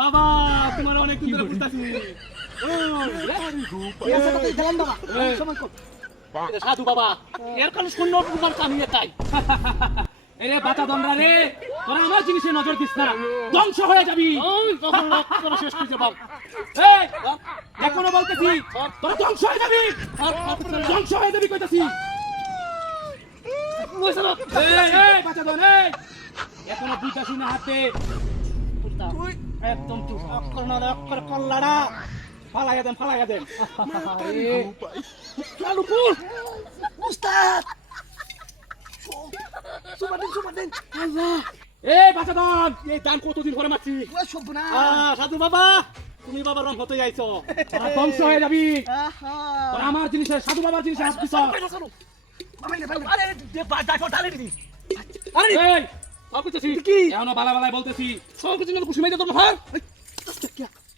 বাবা তোমার অনেক দিন ধরে বুঝতাছি সাধু বাবা এর কারণে শূন্য তোমার কামি এটাই এরে বাতা দন্ডা রে তোরা আমার জিনিসে নজর দিস না ধ্বংস হয়ে যাবি তোরা শেষ করে যাবো এই এখনো বলতেছি তোরা ধ্বংস হয়ে যাবি ধ্বংস হয়ে যাবি কইতাছি এই বাতা দন এই এখনো বুঝতাছি না হাতে একদম তুই অক্ষর না অক্ষর কল্লাড়া ফালাইয়া দেন লালুপুর উস্তাদ সুবাদিন আল্লাহ এই বাচ্চাদন এই দান কতদিন ধরে মারছি সাধু বাবা তুমি বাবা রং হতে যাইছো ধ্বংস হয়ে যাবি তোরা আমার জিনিসের সাধু বাবার জিনিসে হাত দিছ বলতেছি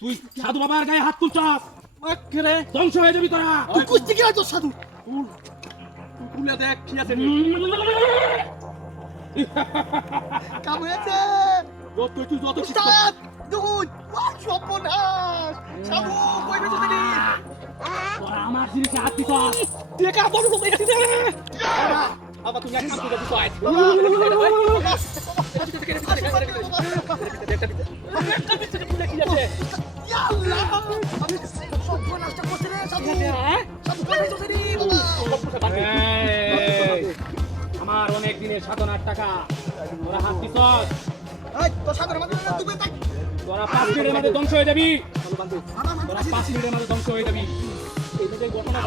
তুই সাধু বাবার গায়ে হাত তুলছস ধ্বংস হয়ে যাবি তোরা কুস্তি কি তোর সাধু দেখ কি আছে আমার জিনিসে হাত দিছ আবার তুমি এক কাম করে আমার অনেক দিনের সাধনার টাকা তোরা হাত দিছ তোরা 5 মিনিটের মধ্যে ধ্বংস হয়ে যাবি তোরা 5 মিনিটের মধ্যে ধ্বংস হয়ে যাবি এই যে ঘটনা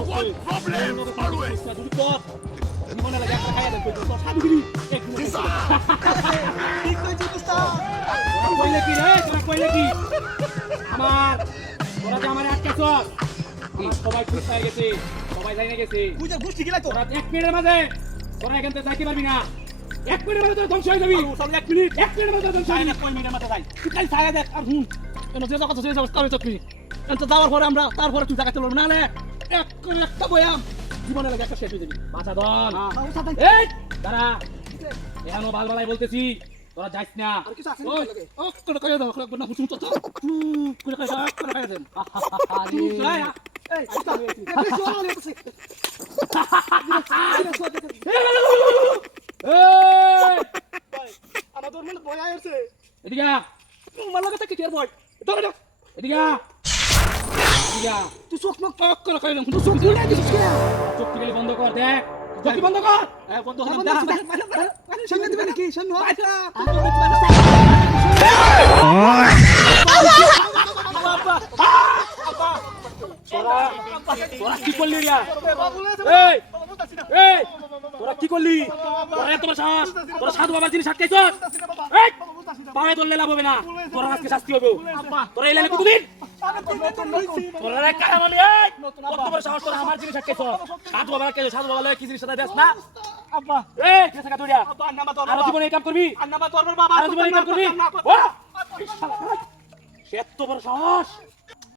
জীবনে লাগে একটা খাইয়া দেন সাধুগিরি কইলে কি রে তোরা কইলে কি আমার তোরা যে আমার আটকাছ সবাই খুশ হয়ে গেছে সবাই জানিয়ে গেছে তোরা 1 মিনিটের মাঝে তোরা এখান থেকে যাইতে পারবি না 1 মিনিটের মধ্যে ধ্বংস হয়ে যাবি 1 মিনিটের মধ্যে ধ্বংস হয়ে যাবি 1 মিনিটের মধ্যে যাই তুই খালি ছায়া দেখ আর কেন যে কথা যে যাবে চক্রি তো যাওয়ার পরে আমরা তারপরে তুই জায়গা চলবো না হলে একটা বয়াম জীবনে লাগে একটা শেষ হয়ে যাবি বাঁচা দন এই দাঁড়া এখনো বালবালাই বলতেছি তোরা যাইস না করে কয়ে দাও না হুসুম তো করে কয়ে দেন আমাদের মনে ভয় আছে এদিকে তোমার লাগে কি কেয়ার ভয় ধরে এদিকে তুই চোখ মুখ পাক করে কয়ে দেন তুই চোখ খুলে দিছিস কি চোখ খুলে বন্ধ কর দেখ চোখ বন্ধ কর হ্যাঁ বন্ধ কর সামনে দিবেন কি সামনে তোরা কি করলি রিয়া এই এই তোরা কি করলি তোরা এত বড় সাহস তোরা সাধু বাবার জিনিস আটকাইছস এই পায়ে ধরলে লাভ হবে না তোরা আজকে শাস্তি হবে তোরা এই লাইনে কতদিন তোরা কারাম আমি এই কত বড় সাহস তোরা আমার জিনিস আটকাইছস সাধু বাবার কে সাধু বাবা কি জিনিস সাথে দেস না আব্বা এই কে সাকা তুইয়া আব্বা আন্নামা তোর আর জীবনে এই কাম করবি আন্নামা তোর বাবা আর জীবনে এই কাম করবি ও সে এত বড় সাহস